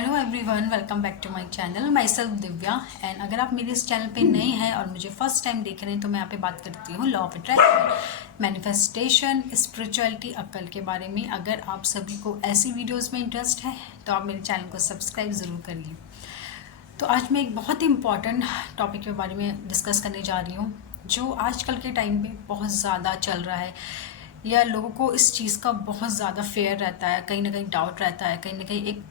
Hello everyone, welcome back to my channel. Myself Divya. And अगर आप मेरे इस चैनल पे नए हैं और मुझे फर्स्ट टाइम देख रहे हैं तो मैं यहाँ पे बात करती हूँ law of attraction, manifestation, spirituality, अक्ल के बारे में। अगर आप सभी को ऐसी वीडियोस में इंटरेस्ट है तो आप मेरे चैनल को सब्सक्राइब ज़रूर करिए। तो आज मैं एक बहुत ही इम्पॉर्टेंट टॉपिक के बारे में डिस्कस करने जा रही हूँ जो आजकल के टाइम पे बहुत ज़्यादा चल रहा है, या लोगों को इस चीज़ का बहुत ज़्यादा फेयर रहता है, कहीं ना कहीं डाउट रहता है, कहीं ना कहीं एक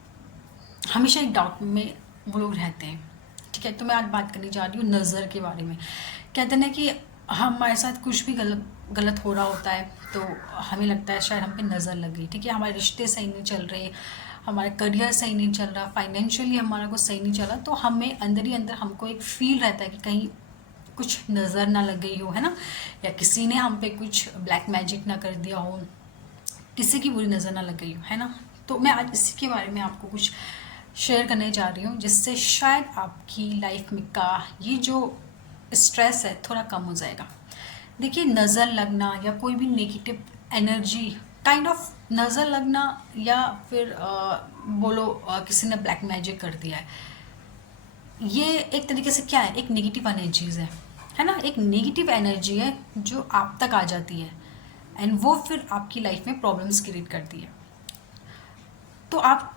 हमेशा एक डाउट में वो लोग रहते हैं। ठीक है, तो मैं आज बात करने जा रही हूँ नज़र के बारे में। कहते हैं ना कि हमारे साथ कुछ भी गलत हो रहा होता है तो हमें लगता है शायद हम पे नज़र लग गई। ठीक है, हमारे रिश्ते सही नहीं चल रहे, हमारा करियर सही नहीं चल रहा, फाइनेंशियली हमारा कुछ सही नहीं चला, तो हमें अंदर ही अंदर हमको एक फील रहता है कि कहीं कुछ नज़र ना लग गई हो, है ना, या किसी ने हम पे कुछ ब्लैक मैजिक ना कर दिया हो, किसी की बुरी नज़र ना लग गई हो, है ना। तो मैं आज इसी के बारे में आपको कुछ शेयर करने जा रही हूँ जिससे शायद आपकी लाइफ में का ये जो स्ट्रेस है थोड़ा कम हो जाएगा। देखिए, नज़र लगना या कोई भी नेगेटिव एनर्जी, काइंड ऑफ नज़र लगना, या फिर बोलो किसी ने ब्लैक मैजिक कर दिया है, ये एक तरीके से क्या है, एक नेगेटिव एनर्जीज है ना, एक नेगेटिव एनर्जी है जो आप तक आ जाती है एंड वो फिर आपकी लाइफ में प्रॉब्लम्स क्रिएट करती है। तो आप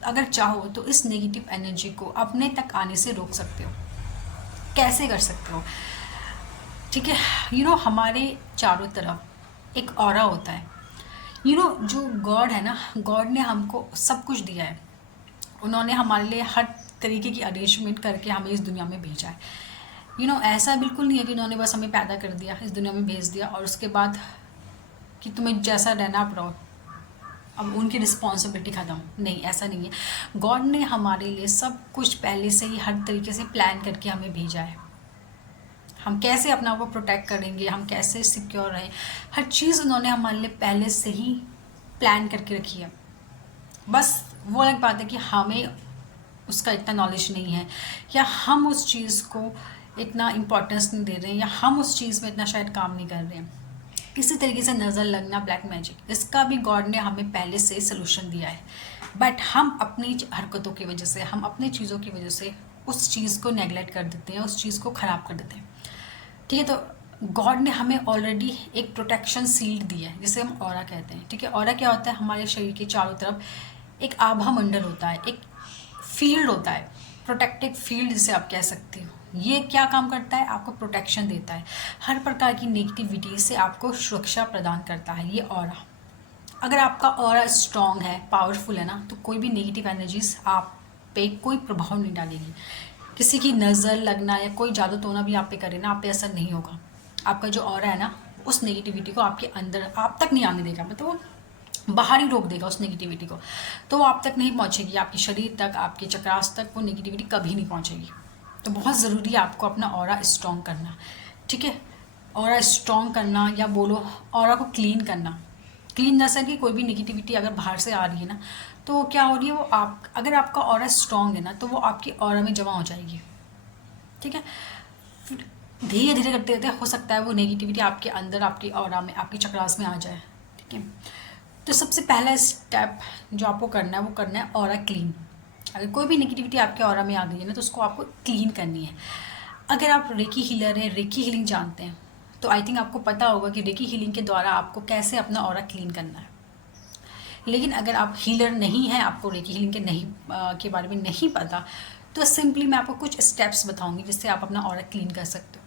अगर चाहो तो इस नेगेटिव एनर्जी को अपने तक आने से रोक सकते हो। कैसे कर सकते हो? ठीक है, हमारे चारों तरफ एक ऑरा होता है। जो गॉड है ना, गॉड ने हमको सब कुछ दिया है। उन्होंने हमारे लिए हर तरीके की अरेंजमेंट करके हमें इस दुनिया में भेजा है। ऐसा बिल्कुल नहीं है कि उन्होंने बस हमें पैदा कर दिया, इस दुनिया में भेज दिया और उसके बाद कि तुम्हें जैसा रहना आप रहो, अब उनकी रिस्पॉन्सिबिलिटी ख़त्म। नहीं, ऐसा नहीं है। गॉड ने हमारे लिए सब कुछ पहले से ही हर तरीके से प्लान करके हमें भेजा है। हम कैसे अपना को प्रोटेक्ट करेंगे, हम कैसे सिक्योर रहें, हर चीज़ उन्होंने हमारे लिए पहले से ही प्लान करके रखी है। बस वो अलग बात है कि हमें उसका इतना नॉलेज नहीं है, या हम उस चीज़ को इतना इम्पोर्टेंस नहीं दे रहे हैं, या हम उस चीज़ में इतना शायद काम नहीं कर रहे हैं। किसी तरीके से नज़र लगना, ब्लैक मैजिक, इसका भी गॉड ने हमें पहले से सोल्यूशन दिया है, बट हम अपनी हरकतों की वजह से, हम अपनी चीज़ों की वजह से उस चीज़ को नेगलेक्ट कर देते हैं, उस चीज़ को ख़राब कर देते हैं। ठीक है, तो गॉड ने हमें ऑलरेडी एक प्रोटेक्शन सील्ड दिया है जिसे हम ऑरा कहते हैं। ठीक है, ऑरा क्या होता है? हमारे शरीर के चारों तरफ एक आभा मंडल होता है, एक फील्ड होता है, प्रोटेक्टिव फील्ड जिसे आप कह सकते हो। ये क्या काम करता है? आपको प्रोटेक्शन देता है, हर प्रकार की नेगेटिविटी से आपको सुरक्षा प्रदान करता है ये ऑरा। अगर आपका ऑरा स्ट्रॉन्ग है, पावरफुल है ना, तो कोई भी नेगेटिव एनर्जीज आप पे कोई प्रभाव नहीं डालेगी। किसी की नज़र लगना या कोई जादू टोना भी आप पे करे ना, आप पे असर नहीं होगा। आपका जो ऑरा है ना, उस नेगेटिविटी को आपके अंदर आप तक नहीं आने देगा, मतलब बाहर ही रोक देगा उस नेगेटिविटी को। तो वो आप तक नहीं पहुंचेगी, आपके शरीर तक, आपके चक्रास तक वो नेगेटिविटी कभी नहीं पहुंचेगी। तो बहुत ज़रूरी है आपको अपना ऑरा स्ट्रॉन्ग करना। ठीक है, ऑरा स्ट्रॉन्ग करना, या बोलो ऑरा को क्लीन करना। क्लीन जैसा कि कोई भी नेगेटिविटी अगर बाहर से आ रही है ना, तो क्या हो रही है, वो आप, अगर आपका ऑरा स्ट्रॉन्ग है ना, तो वो आपकी ऑरा में जमा हो जाएगी। ठीक है, फिर धीरे धीरे करते करते हो सकता है वो नेगेटिविटी आपके अंदर, आपकी ऑरा में, आपकी चक्रास में आ जाए। ठीक है, तो सबसे पहला स्टेप जो आपको करना है वो करना है ऑरा क्लीन। अगर कोई भी नेगेटिविटी आपके ऑरा में आ गई है ना, तो उसको आपको क्लीन करनी है। अगर आप रेकी हीलर हैं, रेकी हीलिंग जानते हैं, तो आई थिंक आपको पता होगा कि रेकी हीलिंग के द्वारा आपको कैसे अपना ऑरा क्लीन करना है। लेकिन अगर आप हीलर नहीं हैं, आपको रेकी हीलिंग के बारे में नहीं पता, तो सिंपली मैं आपको कुछ स्टेप्स बताऊंगी जिससे आप अपना ऑरा क्लीन कर सकते हो।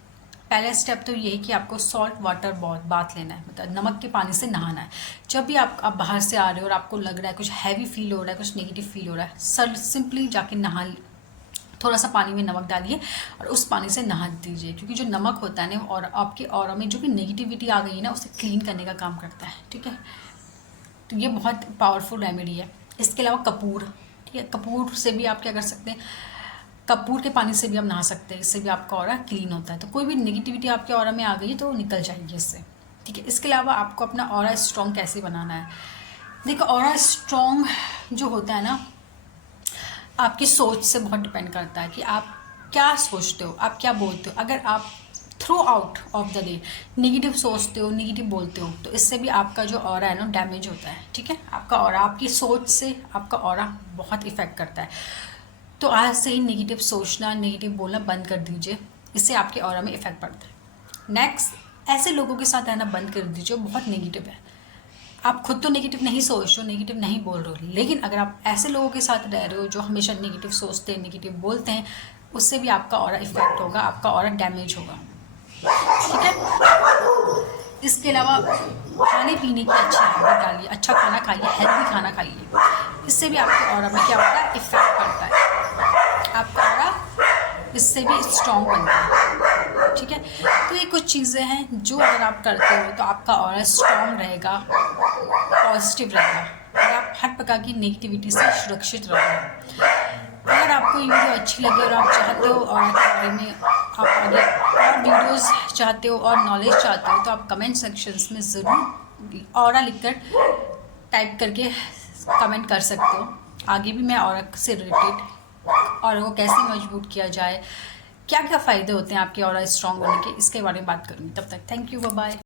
पहला स्टेप तो ये है कि आपको सॉल्ट वाटर बाथ लेना है, मतलब नमक के पानी से नहाना है। जब भी आप बाहर से आ रहे हो और आपको लग रहा है कुछ हैवी फील हो रहा है, कुछ नेगेटिव फील हो रहा है, सिंपली जाके नहा, थोड़ा सा पानी में नमक डालिए और उस पानी से नहा दीजिए, क्योंकि जो नमक होता है ना, और आपके ऑरा में जो भी नेगेटिविटी आ गई है ना, उसे क्लीन करने का काम करता है। ठीक है, तो ये बहुत पावरफुल रेमेडी है। इसके अलावा कपूर, ठीक है, कपूर से भी आप क्या कर सकते हैं, कपूर के पानी से भी आप नहा सकते हैं, इससे भी आपका ऑरा क्लीन होता है। तो कोई भी नेगेटिविटी आपके ऑरा में आ गई है तो निकल जाएगी इससे। ठीक है, इसके अलावा आपको अपना ऑरा स्ट्रॉन्ग कैसे बनाना है? देखो, ऑरा स्ट्रॉन्ग जो होता है ना, आपकी सोच से बहुत डिपेंड करता है कि आप क्या सोचते हो, आप क्या बोलते हो। अगर आप through out of the day negative सोचते हो, नेगेटिव बोलते हो, तो इससे भी आपका जो ऑरा है ना डैमेज होता है। ठीक है, आपका ऑरा, आपकी सोच से आपका ऑरा बहुत इफेक्ट करता है। तो आज से ही नेगेटिव सोचना, नेगेटिव बोलना बंद कर दीजिए, इससे आपके ऑरा में इफेक्ट पड़ता है। नेक्स्ट, ऐसे लोगों के साथ रहना बंद कर दीजिए, बहुत नेगेटिव है। आप खुद तो नेगेटिव नहीं सोच रहे हो, नेगेटिव नहीं बोल रहे हो, लेकिन अगर आप ऐसे लोगों के साथ रह रहे हो जो हमेशा नेगेटिव सोचते हैं, नेगेटिव बोलते हैं, उससे भी आपका ऑरा इफेक्ट होगा, आपका ऑरा डैमेज होगा। ठीक है, इसके अलावा खाने पीने की अच्छी हैबिट डालिए, अच्छा खाना खाइए, हेल्दी खाना खाइए, इससे भी आपके ऑरा में क्या होता है, इफेक्ट पड़ता है, आपका ऑरा इससे भी स्ट्रॉन्ग बनता है। ठीक है, तो ये कुछ चीज़ें हैं जो अगर आप करते हो तो आपका ऑरा स्ट्रॉन्ग रहेगा, पॉजिटिव रहेगा, और आप हर प्रकार की नेगेटिविटी से सुरक्षित रहोगे। अगर आपको ये वीडियो अच्छी लगे और आप चाहते हो ऑरा के बारे में आप आगे और वीडियोस चाहते हो और नॉलेज चाहते हो, तो आप कमेंट सेक्शंस में ज़रूर ऑरा लिखकर टाइप करके कमेंट कर सकते हो। आगे भी मैं ऑरा से रिलेटेड ऑरा को कैसे मजबूत किया जाए, क्या क्या फ़ायदे होते हैं आपके ऑरा स्ट्रॉन्ग होने के, इसके बारे में बात करूँगी। तब तक थैंक यू, बाय बाय।